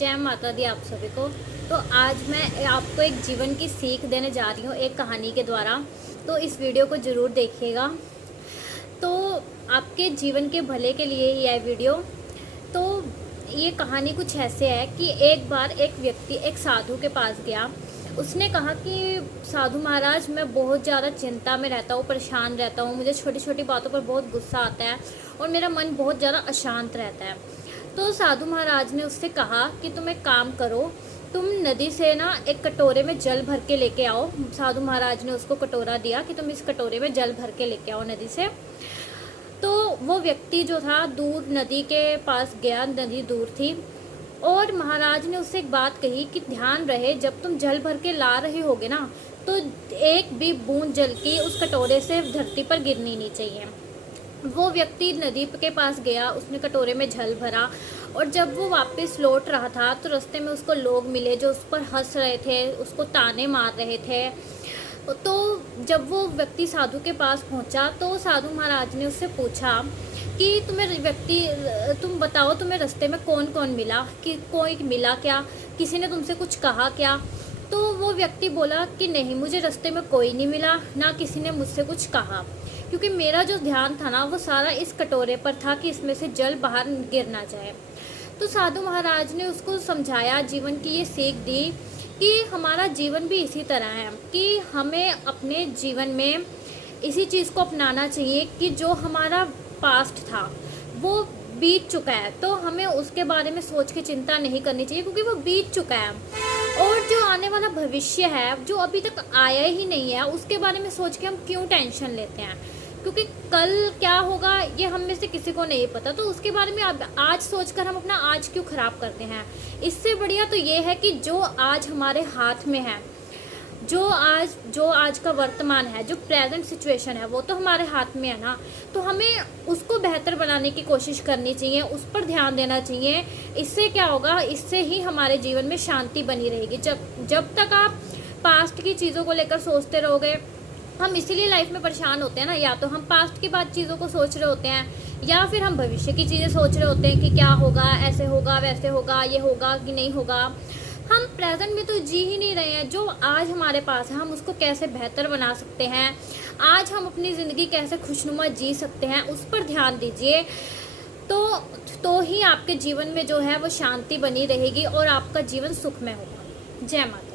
जय माता दी आप सभी को। तो आज मैं आपको एक जीवन की सीख देने जा रही हूँ एक कहानी के द्वारा। तो इस वीडियो को ज़रूर देखिएगा, तो आपके जीवन के भले के लिए ही यह वीडियो। तो ये कहानी कुछ ऐसे है कि एक बार एक व्यक्ति एक साधु के पास गया। उसने कहा कि साधु महाराज, मैं बहुत ज़्यादा चिंता में रहता हूँ, परेशान रहता हूँ, मुझे छोटी छोटी बातों पर बहुत गुस्सा आता है और मेरा मन बहुत ज़्यादा अशांत रहता है। तो साधु महाराज ने उससे कहा कि तुम एक काम करो, तुम नदी से ना एक कटोरे में जल भर के लेके आओ। साधु महाराज ने उसको कटोरा दिया कि तुम इस कटोरे में जल भर के लेके आओ नदी से। तो वो व्यक्ति जो था दूर नदी के पास गया, नदी दूर थी, और महाराज ने उससे एक बात कही कि ध्यान रहे, जब तुम जल भर के ला रहे होगे ना, तो एक भी बूंद जल की उस कटोरे से धरती पर गिरनी नहीं चाहिए। वो व्यक्ति नदी के पास गया, उसने कटोरे में जल भरा, और जब वो वापस लौट रहा था तो रास्ते में उसको लोग मिले जो उस पर हंस रहे थे, उसको ताने मार रहे थे। तो जब वो व्यक्ति साधु के पास पहुंचा तो साधु महाराज ने उससे पूछा कि तुम बताओ, तुम्हें रास्ते में कौन कौन मिला, कि कोई मिला क्या, किसी ने तुमसे कुछ कहा क्या? तो वो व्यक्ति बोला कि नहीं, मुझे रास्ते में कोई नहीं मिला, ना किसी ने मुझसे कुछ कहा, क्योंकि मेरा जो ध्यान था ना वो सारा इस कटोरे पर था कि इसमें से जल बाहर गिर ना जाए। तो साधु महाराज ने उसको समझाया, जीवन की ये सीख दी कि हमारा जीवन भी इसी तरह है कि हमें अपने जीवन में इसी चीज़ को अपनाना चाहिए कि जो हमारा पास्ट था वो बीत चुका है, तो हमें उसके बारे में सोच के चिंता नहीं करनी चाहिए क्योंकि वो बीत चुका है। और जो आने वाला भविष्य है, जो अभी तक आया ही नहीं है, उसके बारे में सोच के हम क्यों टेंशन लेते हैं, क्योंकि कल क्या होगा ये हम में से किसी को नहीं पता। तो उसके बारे में आज सोचकर हम अपना आज क्यों खराब करते हैं। इससे बढ़िया तो ये है कि जो आज हमारे हाथ में है, जो आज का वर्तमान है, जो प्रेजेंट सिचुएशन है, वो तो हमारे हाथ में है ना, तो हमें उसको बेहतर बनाने की कोशिश करनी चाहिए, उस पर ध्यान देना चाहिए। इससे क्या होगा, इससे ही हमारे जीवन में शांति बनी रहेगी। जब तक आप पास्ट की चीज़ों को लेकर सोचते रहोगे, हम इसीलिए लाइफ में परेशान होते हैं ना, या तो हम पास्ट की बात चीज़ों को सोच रहे होते हैं, या फिर हम भविष्य की चीज़ें सोच रहे होते हैं कि क्या होगा, ऐसे होगा, वैसे होगा, ये होगा कि नहीं होगा। हम प्रेजेंट में तो जी ही नहीं रहे हैं। जो आज हमारे पास है हम उसको कैसे बेहतर बना सकते हैं, आज हम अपनी ज़िंदगी कैसे खुशनुमा जी सकते हैं, उस पर ध्यान दीजिए। तो ही आपके जीवन में जो है वो शांति बनी रहेगी और आपका जीवन सुखमय होगा। जय माता।